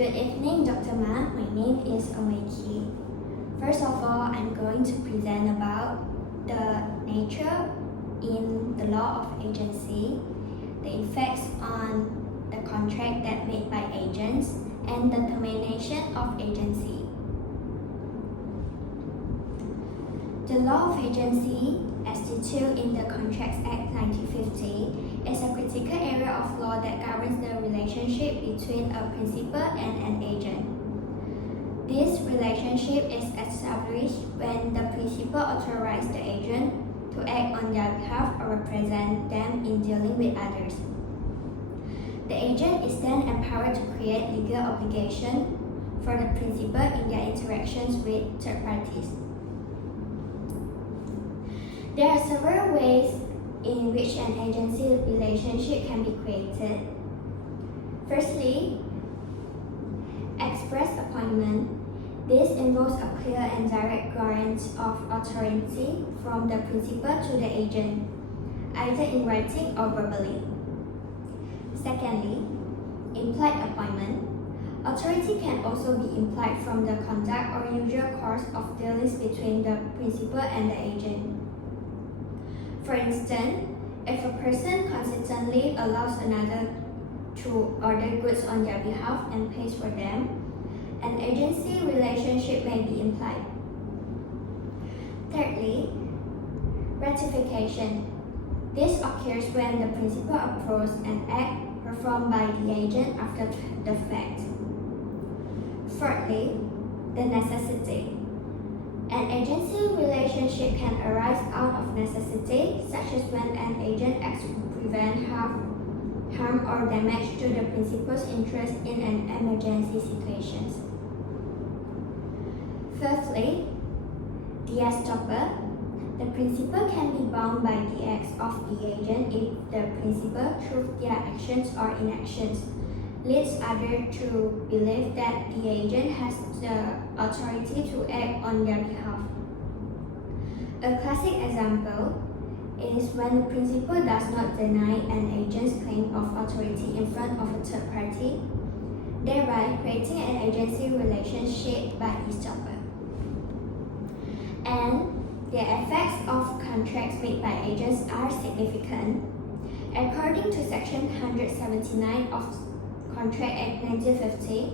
Good evening, Dr. Ma. My name is Aweki. First of all, I'm going to present about the nature in the law of agency, the effects on the contract that made by agents, and the termination of agency. The law of agency, as detailed in the Contracts Act 1950, is a critical area of law that governs the relationship between a principal and an agent. This relationship is established when the principal authorizes the agent to act on their behalf or represent them in dealing with others. The agent is then empowered to create legal obligation for the principal in their interactions with third parties. There are several ways in which an agency relationship can be created. Firstly, express appointment. This involves a clear and direct grant of authority from the principal to the agent, either in writing or verbally. Secondly, implied appointment. Authority can also be implied from the conduct or usual course of dealings between the principal and the agent. For instance, if a person consistently allows another to order goods on their behalf and pays for them, an agency relationship may be implied. Thirdly, ratification. This occurs when the principal approves an act performed by the agent after the fact. Fourthly, the necessity. An agency relationship can arise out of necessity, such as when an agent acts to prevent harm or damage to the principal's interest in an emergency situation. Fifthly, the estoppel. The principal can be bound by the acts of the agent if the principal, through their actions or inactions, leads others to believe that the agent has the authority to act on their behalf. A classic example is when the principal does not deny an agent's claim of authority in front of a third party, thereby creating an agency relationship by estoppel. And the effects of contracts made by agents are significant. According to Section 179 of Contract Act 1950,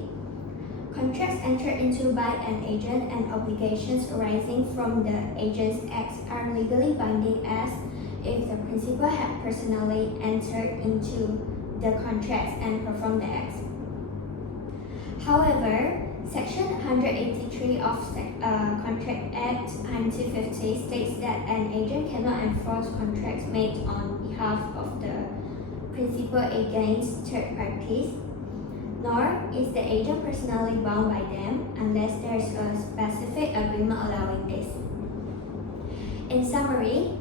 contracts entered into by an agent and obligations arising from the agent's acts are legally binding as if the principal had personally entered into the contracts and performed the acts. However, Section 183 of Contract Act 1950 states that an agent cannot enforce contracts made on behalf of the principal against third parties, nor is the agent personally bound by them unless there is a specific agreement allowing this. In summary,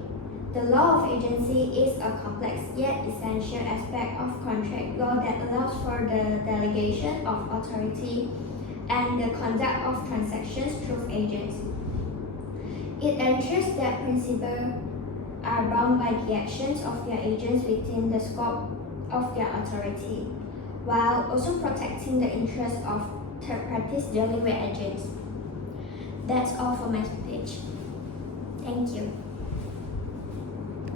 the law of agency is a complex yet essential aspect of contract law that allows for the delegation of authority and the conduct of transactions through agents. It ensures that principals are bound by the actions of their agents within the scope of their authority, while also protecting the interests of third parties dealing with agents. That's all for my speech. Thank you.